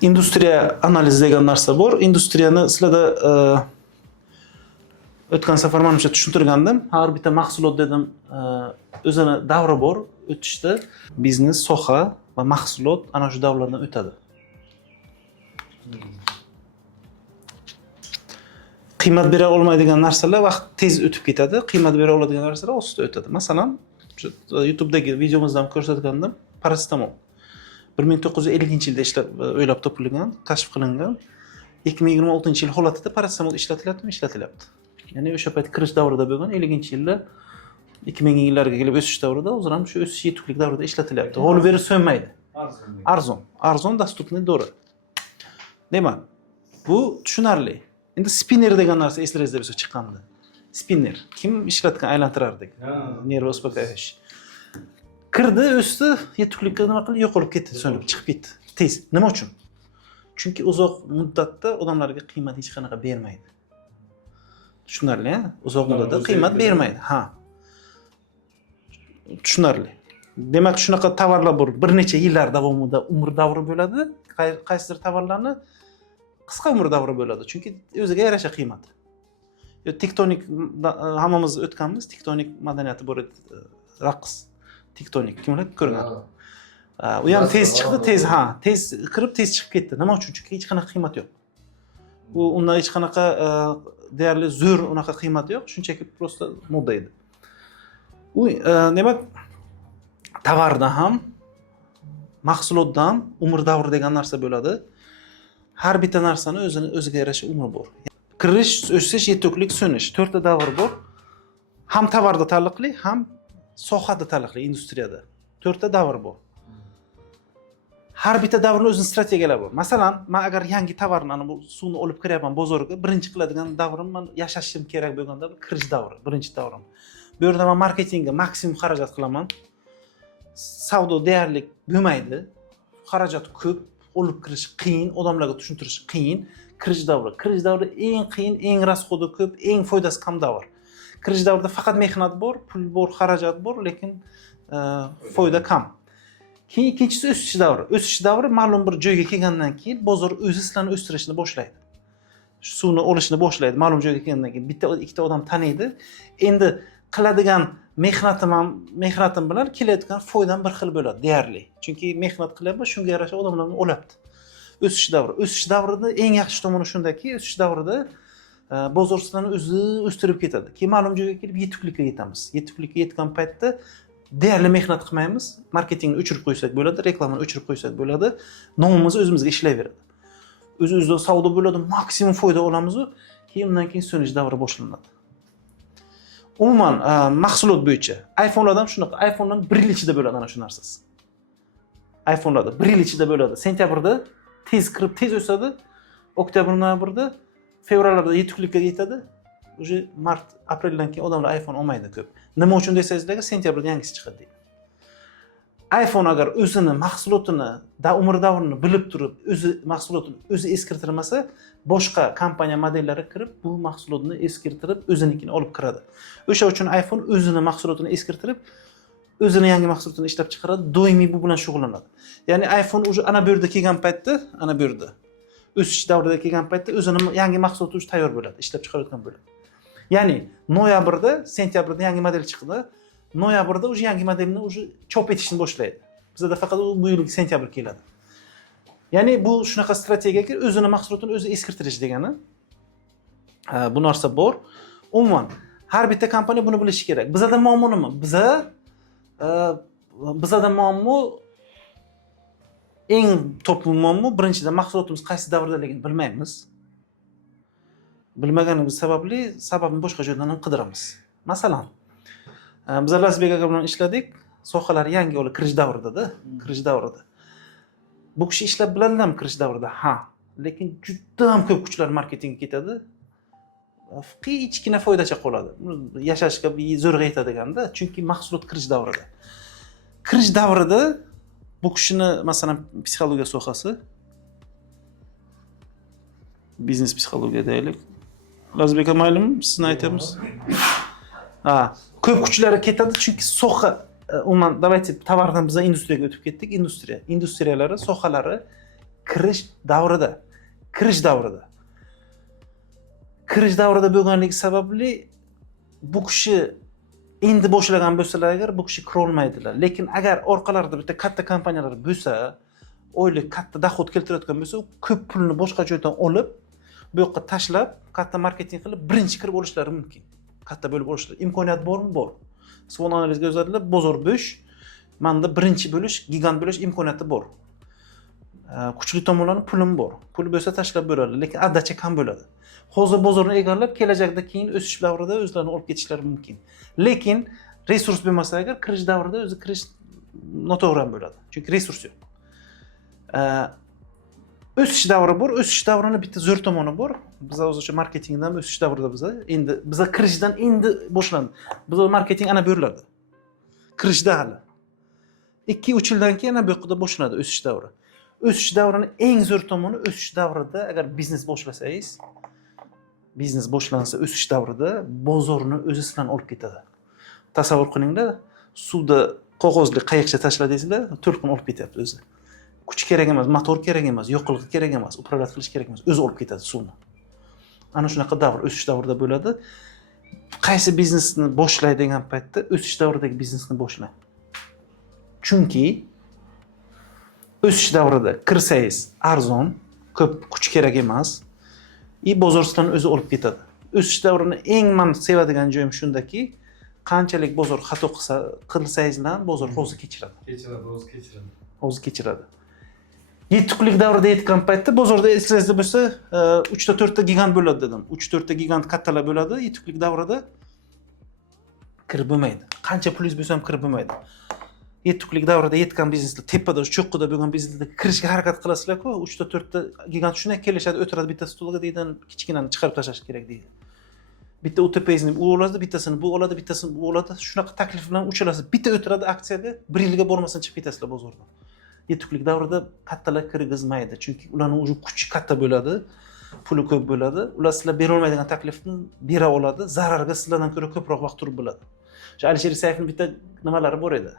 Industriya analiz degan narsa bor. Industriyani sizlarda o'tgan safar menimcha tushuntirgandim. Har bitta mahsulot dedim, o'zini davri bor o'tishda. Biznes, soha va mahsulot ana shu davrlardan o'tadi. Qiymat bera olmaydigan narsalar vaqt tez o'tib ketadi, qiymat bera oladigan narsalar ostida o'tadi. Masalan, YouTube'dagi videomizda ham ko'rsatgandim, paracetamol. 1950-yilda o'ylab topilgan, kashf qilingan. 2026-yil holatida paracetamol ishlatilyaptimi? Ishlatilyapti. Ya'ni o'sha payt kirish davrida bo'lgan 50-yilda 2000-yillarga kelib o'sish davrida, hozir ham shu o'sish yetuklik davrida ishlatilyapti. G'olveri so'nmaydi. Arzon, dostupniy dori. Demak, bu tushunarli. Endi spinner degan narsa eslaringizda bo'lsa chiqqandi. Spinner kim ishlatgan, aylantirardik. Nerv uspokоивающий. Kirdi, o'sdi, yetuklikka nima qildi, yo'qolib ketdi, so'nib chiqib ketdi. Tez. Nima uchun? Chunki uzoq muddatda odamlarga qiymat hech qanaqa bermaydi. Tushunarli, ha? Uzoq muddatda qiymat bermaydi. Ha. Tushunarli. Demak, shunaqa tovarlar bor. Bir necha yillar davomida umr davri bo'ladi. Qaysidir tovarlarni qisqa umr davri bo'ladi. Chunki o'ziga yarasha qiymati. Tektonik hammamiz o'tganmiz, tektonik madaniyati bor edi. Raqs, tektonik kimlar ko'rgan? U ham tez chiqdi, tez kirib, tez chiqib ketdi. Nima uchun? Chunki hech qanaqa qiymat yo'q. Undan hech qanaqa deyarli zo'r unaqa qiymati yo'q, shunchaki prosta moda edi. Demak, tovarda ham, mahsulotda ham umr davri degan narsa bo'ladi. Har bitta narsani o'ziga yarasha umri bor. Kirish, o'sish, yetuklik, so'nish, to'rtta davr bor. Ham tovarda taalluqli, ham sohada taalluqli, industriyada. To'rtta davr bor. Har bitta davrning o'zining strategiyalar bor. Masalan, men agar yangi tovarni, bu suvni olib kiryapman bozorga, birinchi qiladigan davrim men yashashim kerak bo'lganda kirish davri, birinchi davrim. Bu yerda men marketingga maksimum xarajat qilaman. Savdo deyarli bo'lmaydi. Xarajat ko'p, olib kirish qiyin, odamlarga tushuntirish qiyin. Kirish davri. Kirish davri eng qiyin, eng rasxodi ko'p, eng foydasi kam davr. Kirish davrida faqat mehnat bor, pul bor, xarajat bor, lekin foyda kam. Keyin ikkinchisi o'sish davri. O'sish davri ma'lum bir joyga kelgandan keyin bozor o'zi sizlarni o'stirishni boshlaydi. Suvni olishni boshlaydi. Ma'lum joyga kelgandan keyin bitta ikkita odam taniydi. Endi qiladigan mehnatim bilan kelayotgan foydam bir xil bo'ladi deyarli. Chunki mehnat qilyapman, shunga yarasha odamlarni olyapti. O'sish davri. O'sish davrida eng yaxshi tomoni shundaki, o'sish davrida bozor sizlarni o'zi o'stirib ketadi. Keyin ma'lum joyga kelib yetuklikka yetamiz. Yetuklikka yetgan paytda deyarli mehnat qilmaymiz. Marketingni o'chirib qo'ysak bo'ladi, reklamani o'chirib qo'ysak bo'ladi. Nomimiz o'zimizga ishlayveradi. O'z-o'zidan savdo bo'ladi, maksimum foyda olamiz u, keyin undan keyin so'nish davri boshlanadi. Umuman mahsulot bo'yicha iPhone'lardan shunaqa, iPhone'lar 1 yil ichida bo'ladi ana shu narsasi. iPhone'larda 1 yil ichida bo'ladi. Sentyabrda tez kirib, tez o'sadi. Oktyabr, noyabrda, fevralda yetuklikka yetadi. Uje mart, apreldan keyin odamlar iPhone olmaydi ko'p. Nima uchun desangizlar, sentyabrda yangisi chiqadi deydi. iPhone agar o'zini mahsulotini, umr davrini bilib turib, mahsulotini o'zi eskirtirmasa, boshqa kompaniya modellari kirib, bu mahsulotni eskirtirib, o'zinikini olib kiradi. O'sha uchun iPhone o'zini mahsulotini eskirtirib, o'zini yangi mahsulotini ishlab chiqaradi, doimiy bu bilan shug'ullanadi. Ya'ni iPhone uje ana bu yerda kelgan paytda, ana bu yerda o'sish davrida kelgan paytda o'zini yangi mahsuloti uje tayyor bo'ladi, ishlab chiqarayotgan bo'ladi. Ya'ni noyabrda, sentyabrda yangi model chiqdi. Noyabrda uje yangi modelni uje chop etishni boshlaydi. Bizda faqat bu yil sentyabr keladi. Ya'ni bu shunaqa strategiyaki o'zini mahsulotini o'zi eskirtirish degani. Bu narsa bor. Umuman har bitta kompaniya buni bilishi kerak. Bizda muammo nima? Bizda muammo eng top muammo birinchidan mahsulotimiz qaysi davrdaligini bilmaymiz. Bilmaganimiz sababni boshqa joydan qidiramiz. Masalan, biz Lazbek aka bilan ishladik, sohalar yangi olib kirish davrida-da, kirish davrida. Bu kishi ishlab biladimi kirish davrida? Ha, lekin juda ham ko'p kuchlar marketingga ketadi. Kichkina foydacha qoladi. Yashashga zo'rg'a yetadigan-da, chunki mahsulot kirish davrida. Kirish davrida bu kishini masalan psixologiya sohasi, biznes psixologiya deylik. Lazbek aka maylimi? Sizni aytamiz. Ko'p kuchlari ketadi chunki soha umuman давайте tovardan biz industriyaga o'tib ketdik. Industriyalari, sohalari kirish davrida bo'lganligi sababli bu kishi endi boshlagan bo'lsalar agar bu kishi kira olmaydilar. Lekin agar orqalarida bitta katta kompaniyalar bo'lsa, oylik katta doxod keltirayotgan bo'lsa, u ko'p pulni boshqa joydan olib, bu yoqqa tashlab, katta marketing qilib, birinchi kirib olishlari mumkin. Katta bo'lib olishlari imkoniyat bormi? Bor. Svon analizga o'zadilar, bozor bo'sh. Menda birinchi bo'lish, gigant bo'lish imkoniyati bor. Kuchli tomonlari pulim bor. Pul bo'lsa tashlab bo'ladi, lekin addacha kam bo'ladi. Hozir bozorni egallab, kelajakda keyin o'sish davrida o'zlarini olib ketishlari mumkin. Lekin resurs bo'lmasa agar kirish davrida o'zi kirish noto'g'ri bo'ladi. Chunki resurs yo'q. O'sish davri bor. O'sish davrini bitta zo'r tomoni bor. Biz o'sha marketingdan o'sish davrida biz kirishdan endi boshlandi. Biz marketing ana bu yerlarda. Kirishda hali. 2-3 yildan keyin ana bu yoqda boshlanadi o'sish davri. O'sish davrini eng zo'r tomoni o'sish davrida agar biznes boshlasangiz, biznes boshlansa o'sish davrida bozorni o'zi sizdan olib ketadi. Tasavvur qilinglar, suvda qog'ozli qayiqcha tashladingizlar, to'lqin olib ketyapti o'zi. Kuch kerak emas, motor kerak emas, yoqilg'i kerak emas, upravlat qilish kerak emas, o'zi olib ketadi suvni. Ana shunaqa davr o'sish davrida bo'ladi. Qaysi biznesni boshlaydigan paytda o'sish davridagi biznesni boshlang. Chunki o'sish davrida kirsangiz arzon, ko'p kuch kerak emas, bozor sizdan o'zi olib ketadi. O'sish davrini eng men sevadigan joyim shundaki, qanchalik bozor xato qilsangiz ham bozor o'zi kechiradi. O'zi kechiradi. Yetuklik davrida yetgan paytda bozorda esingizda bo'lsa, 3 ta 4 ta gigant bo'ladi dedim. 3-4 ta gigant kattalar bo'ladi. Yetuklik davrida kirib bo'lmaydi. Qancha pulingiz bo'lsa ham kirib bo'lmaydi. Yetuklik davrida yetgan bizneslar, tepada, cho'qqida bo'lgan bizneslarga kirishga harakat qilasizlar-ku, 3 ta 4 ta gigant shunday kelishadi, o'tiradi bitta stulga deydi, kichkinani chiqarib tashlash kerak deydi. Bitta UTP'ni u oladi, bittasini bu oladi, bittasini bu oladi. Shunaqa taklif bilan uchalasiz bitta o'tiradi aksiyaga, 1 yilga bormasin chiqib ketasizlar bozordan. Yetuklik davrida kattalar kirgizmaydi, chunki ularning o'zi kuchi katta bo'ladi, puli ko'p bo'ladi. Ular sizlar bera olmaydigan taklifni bera oladi, zararga sizlardan ko'ra ko'proq vaqt turib bo'ladi. O'sha Alisher Isayevning bitta nimalari bor edi.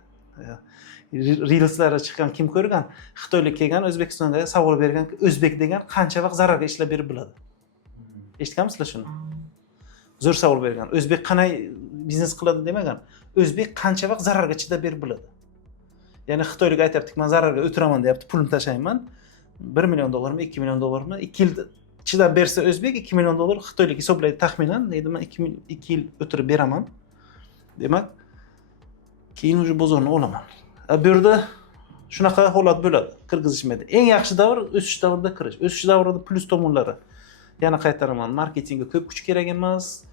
Reelslarda chiqqan kim ko'rgan? Xitoylik kelgan, O'zbekistonga savol bergan, o'zbek degan qancha vaqt zararga ishlab berib biladi. Eshitganmisizlar shuni? Zo'r savol bergan. O'zbek qanday biznes qiladi demagan. O'zbek qancha vaqt zararga chidab berib biladi. Ya'ni Xitoylik aytayapti, men zararga o'tiraman deyapti, pulimni tashlayman. $1 million, $2 million, 2 yil chidab bersa O'zbek $2 million Xitoylik hisoblaydi taxminan. Deydi, men 2 yil o'tirib beraman. Demak, keyin o'sha bozorni olaman. Bu yerda shunaqa holat bo'ladi, kirgizishmaydi. Eng yaxshi davr o'sish davrida kirish. O'sish davrida plus tomonlari. Yana qaytaraman, marketingga ko'p kuch kerak emas.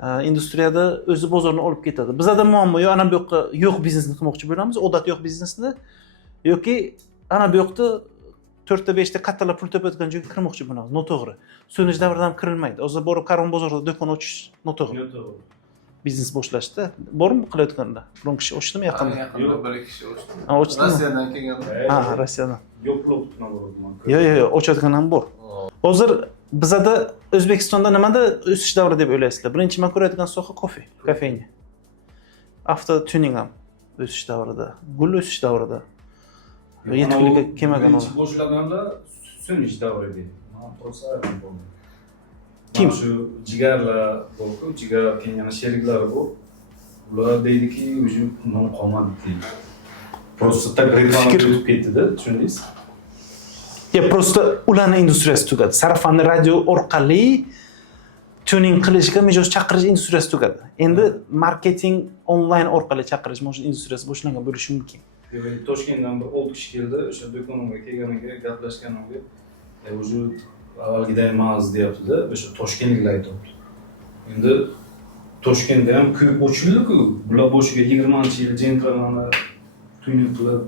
Industriyada o'zi bozorni olib ketadi. Bizda muammo yo'q, ana bu yoqqa yo'q biznesni qilmoqchi bo'lamiz, odat yo'q biznesni yoki ana bu yoqda 4 ta 5 ta kattalar pul topayotgan joyga kirmoqchi bo'lamiz. Noto'g'ri. So'nish davrida ham kirilmaydi. Hozir borib Karon bozorida do'kon ochish noto'g'ri. Biznes boshlashda bormi qilayotganda? Biron kishi ochdimi yaqinda? Yo'q, bir kishi ochdi. Ochdimi? Rossiyadan kelgan. Ha, Rossiyadan. Yo'q, tutma bordim. Yo'q, ochadigan ham bor. Hozir bizda O'zbekistonda nimada o'sish davri deb o'ylaysizlar? Birinchi men ko'radigan soha kofeyni. Avto tuning ham o'sish davrida, gul o'sish davrida. Yetuklikka kelmagan birinchi boshlaganda so'nish davri edi. To'g'risi bo'ldi. Kim? Shu jigarlar bo'lku, jigar yana sheriklari bu. Ular deydiki, o'sha bundan qolmadi deydi. Просто так reklama o'tib ketdi-da, tushundingiz? Просто ularning industriyasi tugadi. Sarafanli radio orqali tuning qilishga mijoz chaqirish industriyasi tugadi. Endi marketing onlayn orqali chaqirish industriyasi boshlangan bo'lishi mumkin. Toshkentdan bir 6 kishi keldi, o'sha do'konimga kelganiga gaplashganimga, o'zi avvalgiday emas deyapti-da, o'sha toshkentliklar aytibdi. Endi Toshkentda ham ko'p ochildi-ku, bular boshiga 20-yil jentralarni tuning qilib